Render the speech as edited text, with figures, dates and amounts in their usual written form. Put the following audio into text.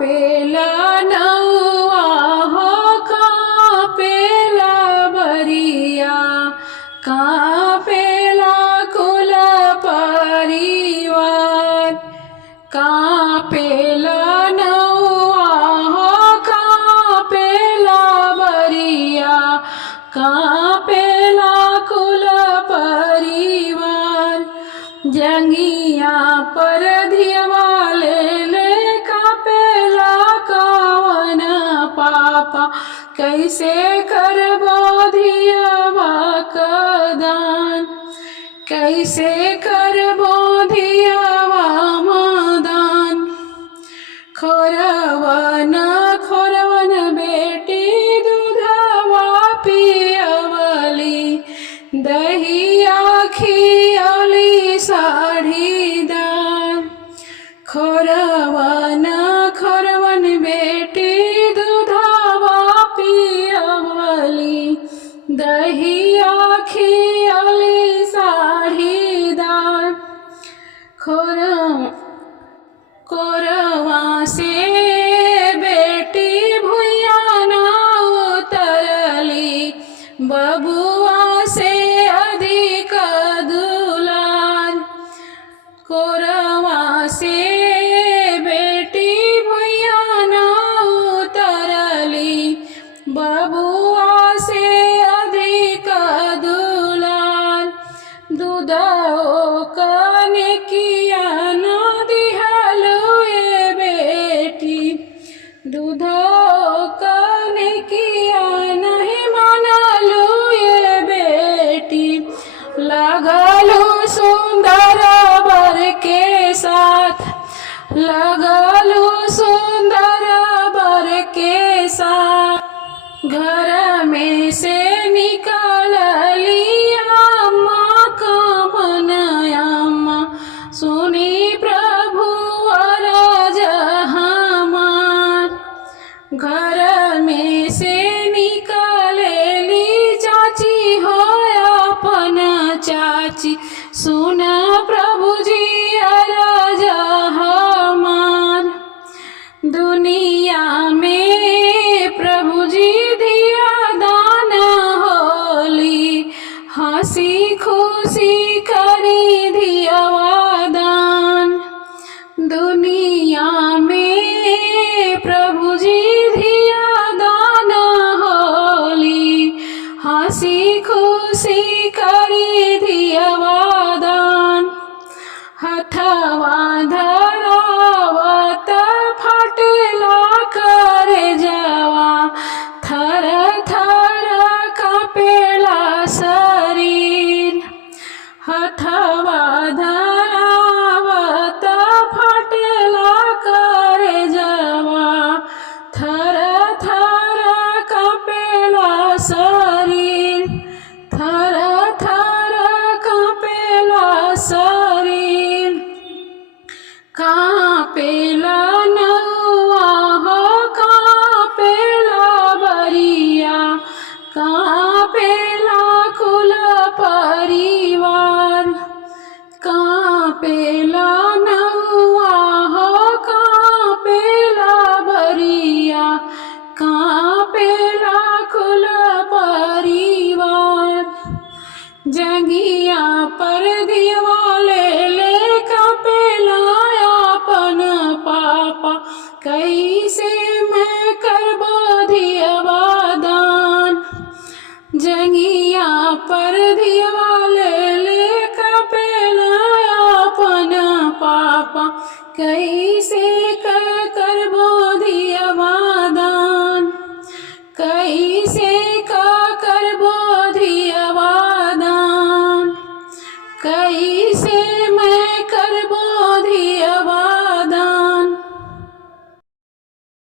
कापेला नौआ हो कापेला बरिया कापेला कुल परिवार कापेला नौआ हो कापेला बरिया कापेला कुल परिवार जंगिया पर धियवा ले कापेला कवन पापा कैसे करबो धियवा कदान कैसे करबो धियवा मदान खोरवन खोरवन बेटी दूधवा पियवली दहिया खियवली साढ़ी दान खोरवन खोरवन बेटी दूधवा पियवली दहिया खियवली साढ़ी दान कोरवा से बेटी भुइया ना उतरली बबुआ से अधिक दुलार कोरवा से बेटी भुइया ना उतरली बबुआ से अधिक दुलार दूधो कने किया ना दिहलु ये बेटी दूधो कने किया नहीं मानलु ये बेटी लगलु सुंदर बर के साथ लगलु सुंदर बर के साथ घर में से निकलली अम्मा कमन अम्मा सुनी प्रभु अरज हमार घर में से निकलली चाची हो अपन चाची सुन प्रभु जी अरज हमार दुनिया में प्रभु जी दिया दान होली हंसी खुशी करी दियावा दान दुनिया में प्रभु जी दिया दान होली हंसी खुशी करी दियावा दान हथवा धरावत फटला करे जावा थर थर कापेला शरीर हथवा धरावत फटला करे जावा थर थर कापेला शरीर थर थर कापेला शरीर कापेला नौआ हो कापेला बरिया कापेला कुल परिवार कापेला नौआ हो कापेला बरिया कापेला कुल परिवार जंगिया पर दियवा ले कापेला अपन पापा कैसे मैं करबो धियवा दान जंगिया पर दियवा ले कापेला अपन पापा कैसे करबो धियवा दान कैसे करबो धियवा दान कई